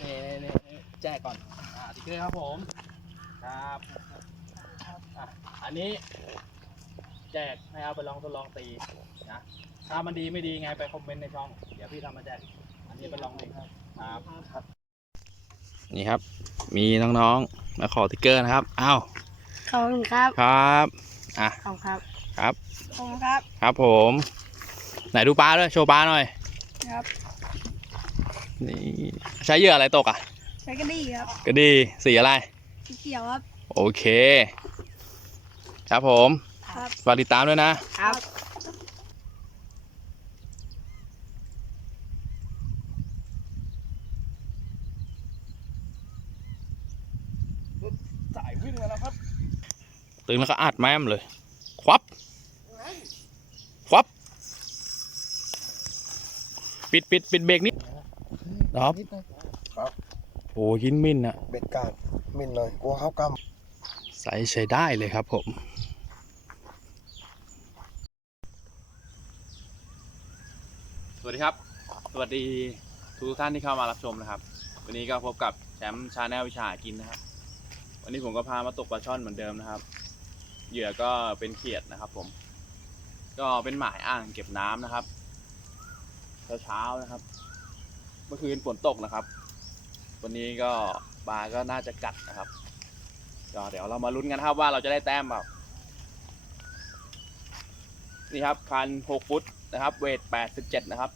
นี่นี่นี่แจกก่อนอ่าติ๊กเกอร์ครับผมครับอะอันนี้ แจกให้เอาไปลองทดลองตีนะถ้ามันดีไม่ดีไงไปคอมเมนต์ในช่อง เดี๋ยวพี่ทำมาแจกอันนี้ไปลองเองครับครับนี่ครับ มีน้องๆมาขอติ๊กเกอร์นะครับอ้าวขอบคุณครับ ครับอะขอบคุณครับครับ ขอบคุณครับ ครับผม ไหนดูปลาด้วยโชว์ปลาหน่อย ครับ นี่ใช้เหยื่ออะไรตกอะ ใช้กระดี่ครับก็ดีสีอะไร สีเขียวครับ โอเค ครับผมครับ ฝากติดตามด้วยนะ ครับสายวิ่งแล้วนะครับ ตึงแล้วก็อัดแม่มเลย ควับ ควับ ปิดปิดปิดเบรกนิด ครับนิดหน่อยโอ้ยินมินอะเบ็ดกาดมินหน่อยกลัวเขากใส่ใช้ได้เลยครับผมสวัสดีครับ สวัสดีทุกท่านที่เข้ามารับชมนะครับ วันนี้ก็พบกับแชมป์ชาแนลวิชาหากินนะครับ วันนี้ผมก็พามาตกปลาช่อนเหมือนเดิมนะครับ เหยื่อก็เป็นเขียดนะครับ ผม ก็เป็นหมายอ่างเก็บน้ำนะครับ เช้าๆนะครับ เมื่อคืนฝนตกนะครับ วันนี้ก็ปลาก็น่าจะกัดนะครับก็เดี๋ยวเรามาลุ้นกันครับว่าเราจะได้แต้มแบบนี่ครับคัน 6 ฟุตนะครับ เวท 87 นะครับ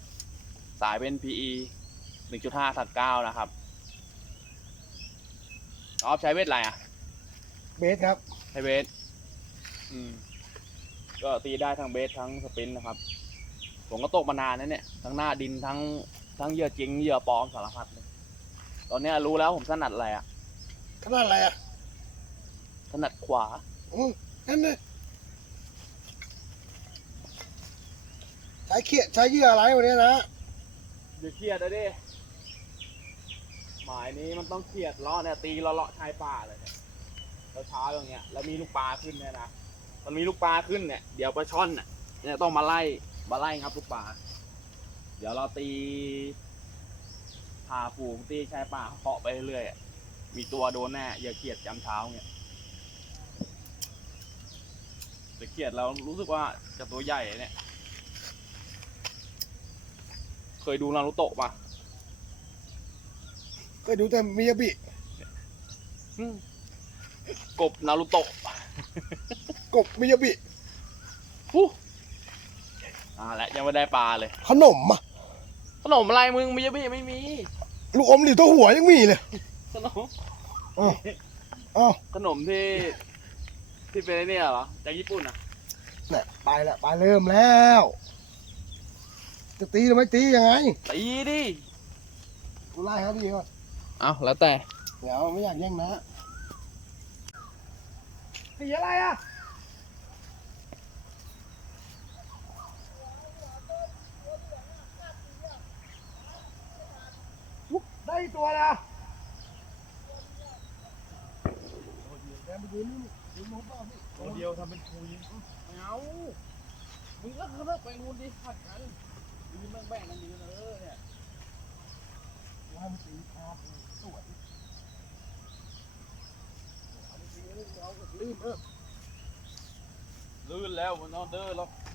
สายเป็น PE 1.5ถัด9นะครับออฟใช้เวทอะไรอะำเบสครับ ใช้เบสอืม ก็ตีได้ทั้งเบสทั้งสปรินต์นะครับ ผมก็ตกมานานนะเนี่ย ทั้งหน้าดินทั้ง ทั้งเหยื่อจริงเหยื่อปลอมสารพัดเลยตอนเนี้ยรู้แล้วผมถนัดอะไรอะขนาดอะไรอะถนัดขวา อืมนั่นเลยใช้เขียดใช้เหยื่ออะไรวันนี้นะอย่าเครียดนะดิหมายนี้มันต้องเครียดเลาะเนี่ยตีเลาะๆชายป่าเลยเนี่ยเช้าๆอย่างเงี้ยแล้วมีลูกปลาขึ้นเนี่ยนะมันมีลูกปลาขึ้นเนี่ยเดี๋ยวปลาช่อนเนี่ยเนี่ยต้องมาไล่มาไล่ครับลูกปลา เดี๋ยวเราตีพาฝูงตีชายป่าเคาะไปเรื่อยๆอะมีตัวโดนแน่อย่าเครียดยามเช้าเนี่ยแต่เครียดเรารู้สึกว่าจะตัวใหญ่เนี่ย เคยดูนารุโตะปะเคยดูแต่มิยาบิอืมกบนารุโตะกบมิยาบิฟู้อ่าและยังไม่ได้ปลาเลย ขนมอะ ขนมอะไรมึงมิยาบิไม่มี ลูกอมหลิวตัวหัวยังมีเลยขนม อ้าวอ้าวขนมที่ ที่เป็นไอ้เนี่ยเหรอจากญี่ปุ่นอะเนี่ยไปแล้วไปเริ่มแล้ว จะตีหรือไม่ตียังไงตีดิกูไล่เขาดีก่อนเอาแล้วแต่ เดี๋ยวไม่อยากแย่งนะสีอะไรอะ ได้อีกตัวแล้วแกไปยืนนี่ยืนมองเปล่าพี่ตัวเดียวทำเป็นคุยเอามึงก็เลิกไปนู่นดิผัดกันยืนแบ่งๆกันยืนเออเนี่ยว่ามันสีคอสวยเอาไปตีนี่เอาแบบลื่นเออลื่นแล้วมันนอนเด้อแล้วโ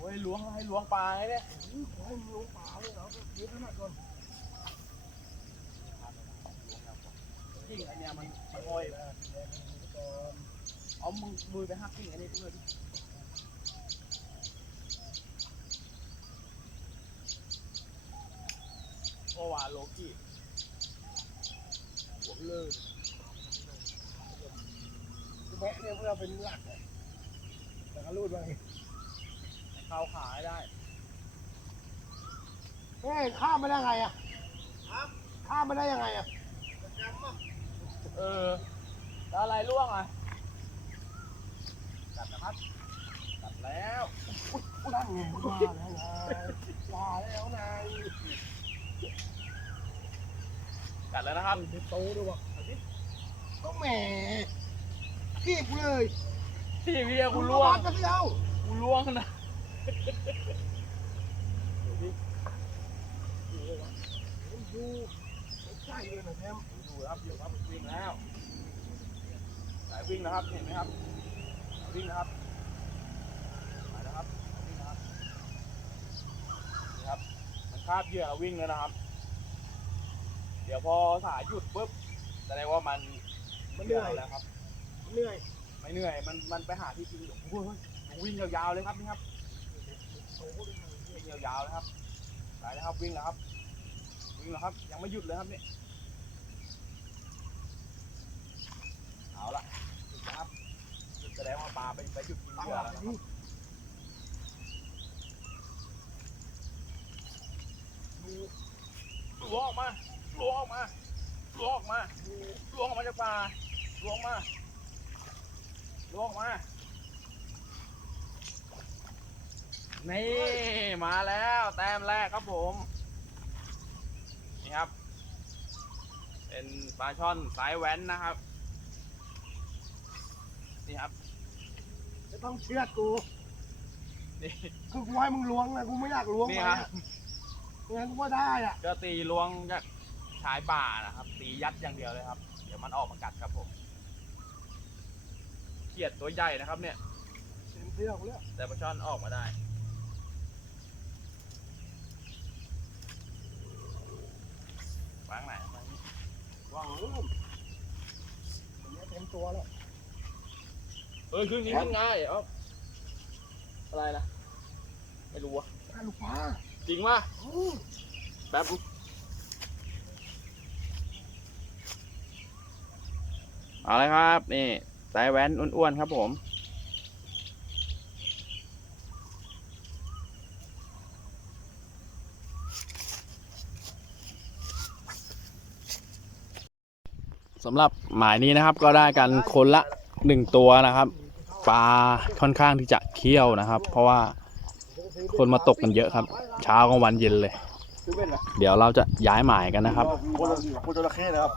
อ้ยล้วงให้ล้วงปลาไอ้เนี่ยอุ้ยขอให้มันลงป่าเลยเหรอยืนขนาดก่อนกิ่งอันเนี้ยมันมันห้อยเอามือมือไปหักกิ่งอันนี้เพื่อนโอวาโลกี้หัวเลยแวะเนี่ยเพื่อเป็นหลักเลยแต่ก็รูดไป เข้าขาให้ได้ เฮ้ยข้ามไม่ได้ไงอะข้ามไม่ได้ยังไงอะเออแล้วอะไรล่วงอะกัดนะครับกัดแล้วนั่นไงว่าแล้วไงว่าแล้วไงกัดแล้วนะครับเด็กโตด้วยวะก็แหมขี้กูเลยพี่พี่กูล่วงกันเดียวกูล่วงนะ ดูใกล้เลยนะแทมดูครับอยู่ครับวิ่งแล้วสายวิ่งนะครับเห็นไหมครับสายวิ่งนะครับไปแล้วครับวิ่งนะครับนี่ครับ มันคาบเหยื่อวิ่งแล้วนะครับ เดี๋ยวพอสายหยุดปุ๊บแสดงว่ามันมันเหนื่อยแล้วครับเหนื่อยไม่เหนื่อยมันมันไปหาที่กินอยู่โอ้โหวิ่งยาวๆเลยครับนี่ครับ วิ่งยาวๆเลยครับไปแล้วครับวิ่งแล้วครับ วิ่งแล้วครับ ยังไม่หยุดเลยครับนี่เอาละหยุดนะครับหยุดแสดงว่าปลาไปไปหยุดกินเหยื่อแล้วนะครับนี่ล้วงออกมาล้วงออกมาล้วงออกมาล้วงออกมาจากปลาล้วงมาล้วงออกมา นี่มาแล้วแต้มแรกครับผม นี่ครับ เป็นปลาช่อนสายแว้นนะครับ นี่ครับไม่ต้องเชื่อกูนี่คือกูให้มึงล้วงนะกูไม่อยากล้วงนี่ไปครับอะงั้นกูว่าได้อะก็ตีล้วงจากชายป่านะครับ ตียัดอย่างเดียวเลยครับ เดี๋ยวมันออกมากัดครับผมเขียดตัวใหญ่นะครับเนี่ยเต็มเที่ยวกูแล้วแต่ปลาช่อนออกมาได้วางไหนวางนี้ วางเริ่มอันนี้เต็มตัวแล้วเฮ้ยขึ้นนี้ขึ้นง่ายเอ้าอะไรนะไม่รู้อะได้ลูกปลาจริงป่ะอู้แป๊บเอาเลยครับ นี่สายแว้นอ้วนๆครับผม สำหรับหมายนี้นะครับก็ได้กันคนละหนึ่งตัวนะครับปลาค่อนข้างที่จะเคี่ยวนะครับ เพราะว่าคนมาตกกันเยอะครับ เช้ากลางวันเย็นเลยซื้อเป็นไหมเดี๋ยวเราจะย้ายหมายกันนะครับ โคตรโคตรจระเข้นะครับ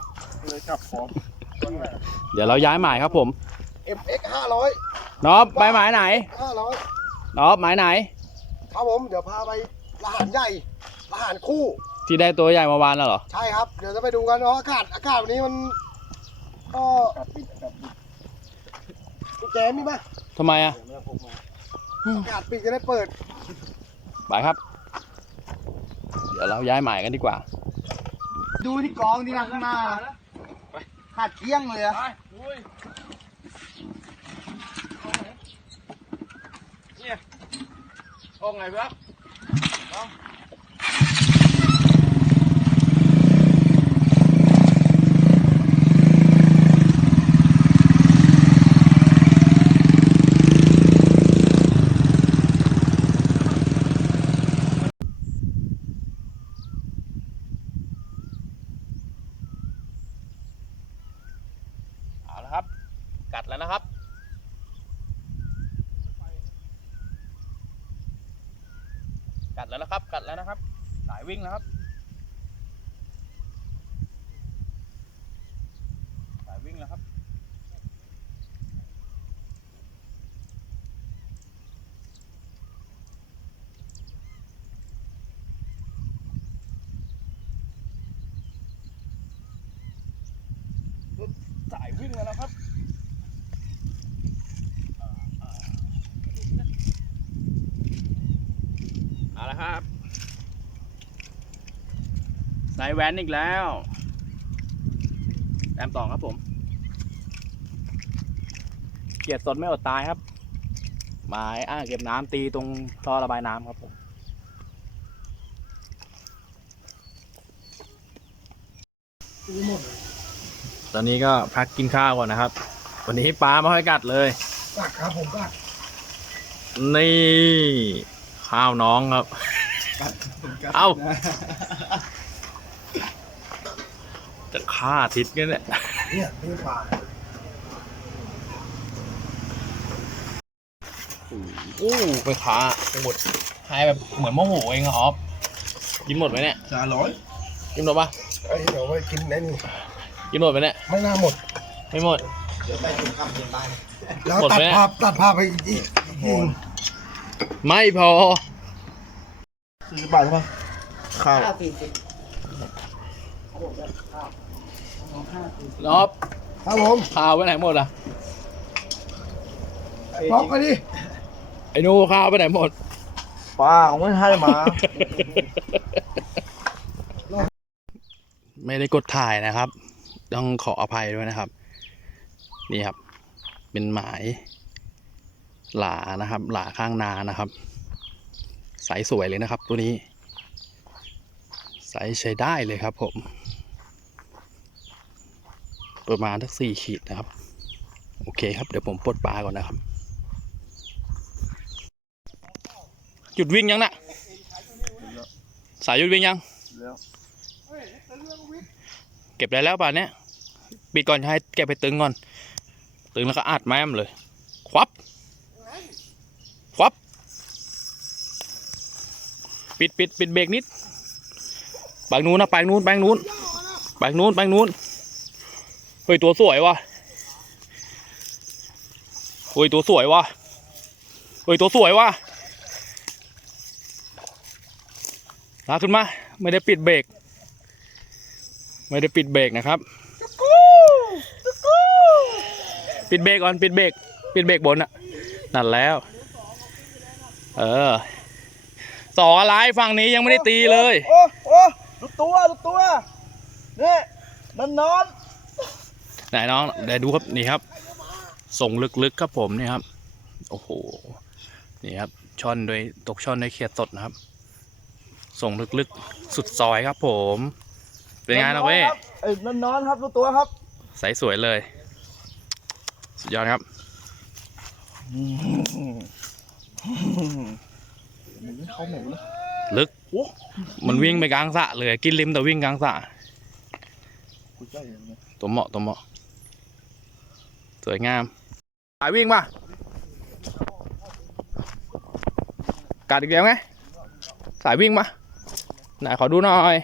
เลยจับฟอร์มเดี๋ยวเราย้ายหมายครับผม MX ห้าร้อยนอบไปหมายไหนห้าร้อยนอบหมายไหน ครับผมเดี๋ยวพาไปละหารใหญ่ละหารคู่ ที่ได้ตัวใหญ่เมาวานแล้วเหรอ ใช่ครับ เดี๋ยวจะไปดูกันว่าอากาศอากาศวันนี้มัน ก็กุญแจมีไหมทำไมอะอากาศปิดจะได้เปิด ไปครับ เดี๋ยวเราย้ายหมายกันดีกว่า ดูที่กองที่นั่งข้างหน้าขาดเกี้ยงเลยอะไปอุ้ยเนี่ยโอ้ไงครับเอาละครับ กัดแล้วนะครับ กัดแล้วนะครับ กัดแล้วนะครับ สาย วิ่งแล้วครับสายวิ่งแล้วครับ สายวิ่งแล้วนะครับ เอาละครับ สายแว้นอีกแล้วแต้มสองครับผม เกียรติสดไม่อดตายครับ หมายอ่างเก็บน้ำตีตรงท่อระบายน้ำครับผมซื้อหมดเลยตอนนี้ก็พักกินข้าวก่อนนะครับ วันนี้ปลาไม่ค่อยกัดเลยกัดครับผมกัดนี่ข้าวน้องครับ เอ้า จะฆ่าทิศกันเนี่ยเนี่ยนี่ปลาอู้ไปขาหมดให้แบบเหมือนโมโหเองอะออฟกินหมดไหมเนี่ยจานร้อยกินหมดปะไอ้ยเดี๋ยวไปกินไอ้นี่กินหมดไหมเนี่ยไม่น่าหมด ไม่หมดแล้วหมดตัดไหมภาพตัดภาพไปอีกอีกทีหนึ่งไม่พอสี่สิบบาทใช่ปะข้าว ข้าวสี่สิบรอบครับผมข้าวไปไหนหมดอะล็อกไปดิไอ้หนูข้าวไปไหนหมดป้าเขาไม่ให้มา ไม่ได้กดถ่ายนะครับ ต้องขออภัยด้วยนะครับ นี่ครับ เป็นหมายหลานะครับ หลาข้างนานะครับไซส์สวยเลยนะครับ ตัวนี้ไซส์ใช้ได้เลยครับผม ประมาณทักสี่ขีดนะครับ โอเคครับ เดี๋ยวผมปลดปลาก่อนนะครับ หยุดวิ่งยังนะสายหยุดวิ่งยังเก็บได้แล้วป่านเนี้ยปิดก่อนให้เก็บไปตึงก่อน ตึงแล้วก็อัดแม่มเลย ควับ ควับ ปิดปิดปิดเบรกนิด ไปนู้นนะไปนู้นไปนู้นไปนู้นไปนู้น เฮ้ยตัวสวยว่ะเฮ้ยตัวสวยว่ะเฮ้ยตัวสวยว่ะลากขึ้นมา ไม่ได้ปิดเบรก ไม่ได้ปิดเบรกนะครับ ปิดเบรกก่อน ปิดเบรก ปิดเบรกบนอะนั่นแล้ว เออ สองอะไรฝั่งนี้ยังไม่ได้ตีเลย โอ้โอ้ดูตัวดูตัว นี่นันนอน ไหนน้องเดี๋ยวดูครับนี่ครับ ส่งลึกๆครับผมนี่ครับ โอ้โหนี่ครับช่อนด้วยตกช่อนด้วยเขียดสดนะครับ ส่งลึกๆสุดซอยครับผม เป็นไงนะเว้ยเอ้ยนันนอนครับดูตัวครับ ใสสวยเลย สุดยอดครับเขาหมูนะลึกมันวิ่งไปกลางสระเลย กินริมแต่วิ่งกลางสระกูใจเย็นนะตัวเหมาะตัวเหมาะ สวยงามสายวิ่งป่ะกัดอีกแล้วไง สายวิ่งป่ะไหนขอดูหน่อย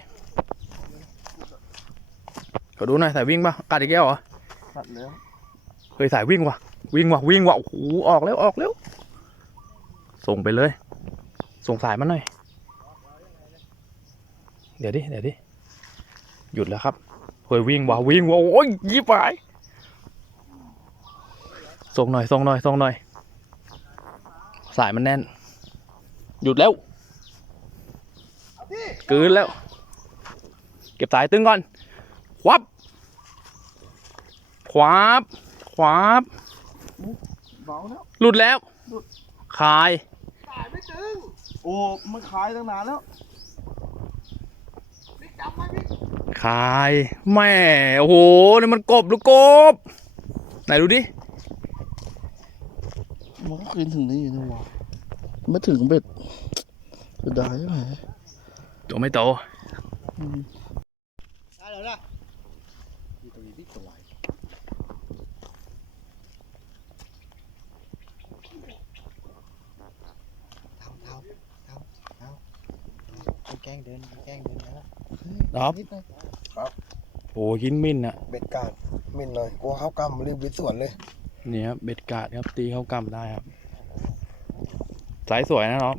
ขอดูหน่อยสายวิ่งป่ะกัดอีกแล้วเหรอตัดแล้วเฮ้ยสายวิ่งว่ะ วิ่งว่ะวิ่งว่ะโอ้โหออกแล้วออกแล้ว ส่งไปเลย ส่งสายมาหน่อย เดี๋ยวดิเดี๋ยวดิหยุดแล้วครับเฮ้ยวิ่งว่ะวิ่งว่ะโอ้ยยี่ปาย ส่งหน่อยส่งหน่อยส่งหน่อย สายมันแน่น หยุดแล้วกลืนแล้ว เก็บสายตึงก่อน ควับ ควับ ควับเบาแล้วหลุดแล้ว คายตายไม่ตึง โอ้ มันขายตั้งนานแล้วคาย แม่ โอ้โห นี่มันกบหรือกบ ไหนดูดิ มันก็คืนถึงนี่นะวะไม่ถึงเบ็ดจะได้ไหมตัวไม่โตได้แล้วนะมีตรงนี้ที่ตัวไหลเท้าเท้าเท้าเท้าไปแกล้งเดินไปแกล้งเดินแล้วครับนิดหน่อยโอ้ยินมินอะเบ็ดกาดมินหน่อยกลัวเขากำรีบวิสวนเลย นี่ครับเบ็ดกาดครับตีเข้ากำได้ครับ สายสวยนะน้อง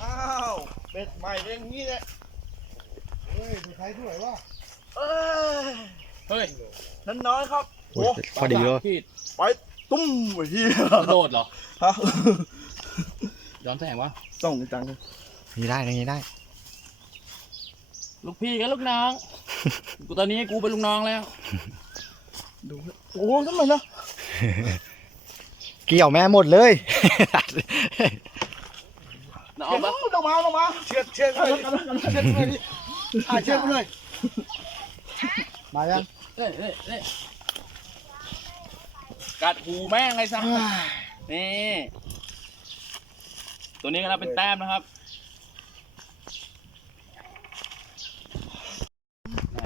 อ้าวเบ็ดใหม่เป็นอย่างนี้แหละเฮ้ยดูใครด้วยวะเอ้ยเฮ้ยนั่นน้อยครับโอ้ยพอดีเลยไปตุ้มไอ้ที่โดดเหรอฮะย้อนแสงวะส่งจังเลยนี่ได้นี่ได้ ลูกพี่กับลูกน้อง กูตอนนี้กูเป็นลูกน้องแล้ว ดู โอ้ทำไมนะเกี่ยวแม่หมดเลยน้องเอาปะลงมาลงมาเชือดเชือดกันกันกันเชือดเลยดิอ่าเชือดเลย มายังเอ้ยเอ้ยเอ้ยกัดหูแม่งไงซะนี่ ตัวนี้ก็นับเป็นแต้มนะครับ ไหน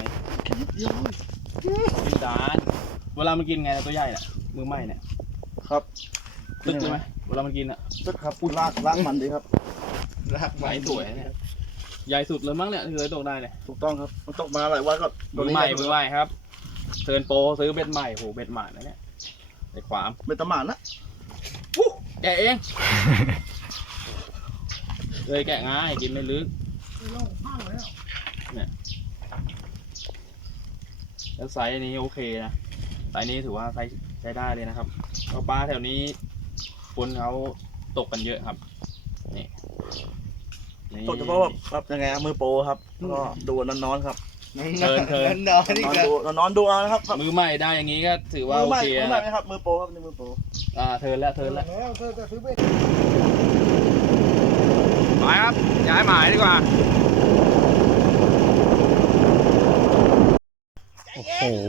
กินจานเวลามันกินไงนะตัวใหญ่น่ะมือใหม่เนี่ยครับตึกใช่ไหมเวลามันกินอะตึกครับลากลากมันดีครับลากใหญ่สวยเนี่ยใหญ่สุดเลยมั้งเนี่ยที่เคยตกได้เนี่ยถูกต้องครับ มันตกมาหลายวันก็มือใหม่มือใหม่ครับเทิร์นโปซื้อเบ็ดใหม่โหเบ็ดใหม่นะเนี่ยไอ้ความเป็นตะหมานนะแกะเองเลยแกะง่ายกินไม่ลึกเนี่ย แล้วไซส์นี้โอเคนะไซส์นี้ถือว่าไซส์ใช้ได้เลยนะครับเพราะปลาแถวนี้คนเขาตกกันเยอะครับ นี่นี่ ตกเฉพาะแบบแบบยังไงอะมือโปรครับก็ดูนอนๆครับเทินเทิน นอนนนี่อนก็ดูนอนๆดูเอานะครับมือใหม่ได้อย่างนี้ก็ถือว่ามือโอใหม่เคมือใหม่นะนะครับมือโปรครับนี่มือโปรอ่าเทินแล้วเทินแล้ว แล้วเธอจะซื้อเบ็ดหมายครับย้ายหมายดีกว่าโอ้โห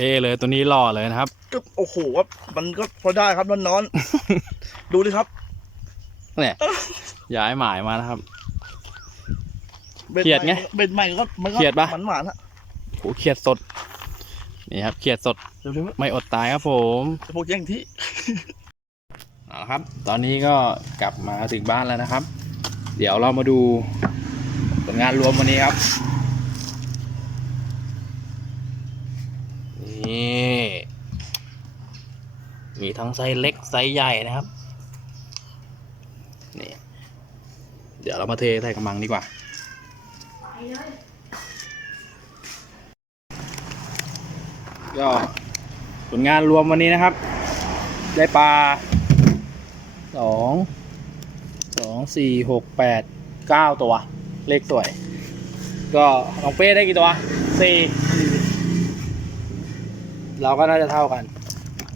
เท่เลยตัวนี้หล่อเลยนะครับ ก็โอ้โหครับมันก็พอได้ครับนอนๆ ดูดิครับ เนี่ย ย้ายหมายมานะครับบ็เขียดไงเบ็ดใหม่ก็มันก็เขียดปะหวานหวานๆฮะโอ้เขียดสด นี่ครับเขียดสดเร็วไม่อดตายครับผมๆพวกแย่งที่เอาละครับ ตอนนี้ก็กลับมาถึงบ้านแล้วนะครับ เดี๋ยวเรามาดูผลงานรวมวันนี้ครับ นี่มีทั้งไซส์เล็กไซส์ใหญ่นะครับนี่เดี๋ยวเรามาเทใส่กระมังดีกว่าก็ผลงานรวมวันนี้นะครับ ได้ปลาสองสองสี่หกแปดเก้าตัว เลขสวย ก็น้องเป้ได้กี่ตัวสี่ เราก็น่าจะเท่ากัน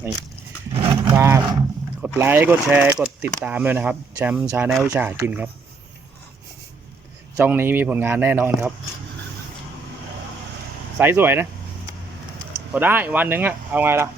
นี่ฝากกดไลค์กดแชร์กดติดตามด้วยนะครับ แชมป์ชาแนลวิชากินครับจ้องนี้มีผลงานแน่นอนครับไซส์สวยนะก็ได้วันหนึงอะเอาไงล่ะ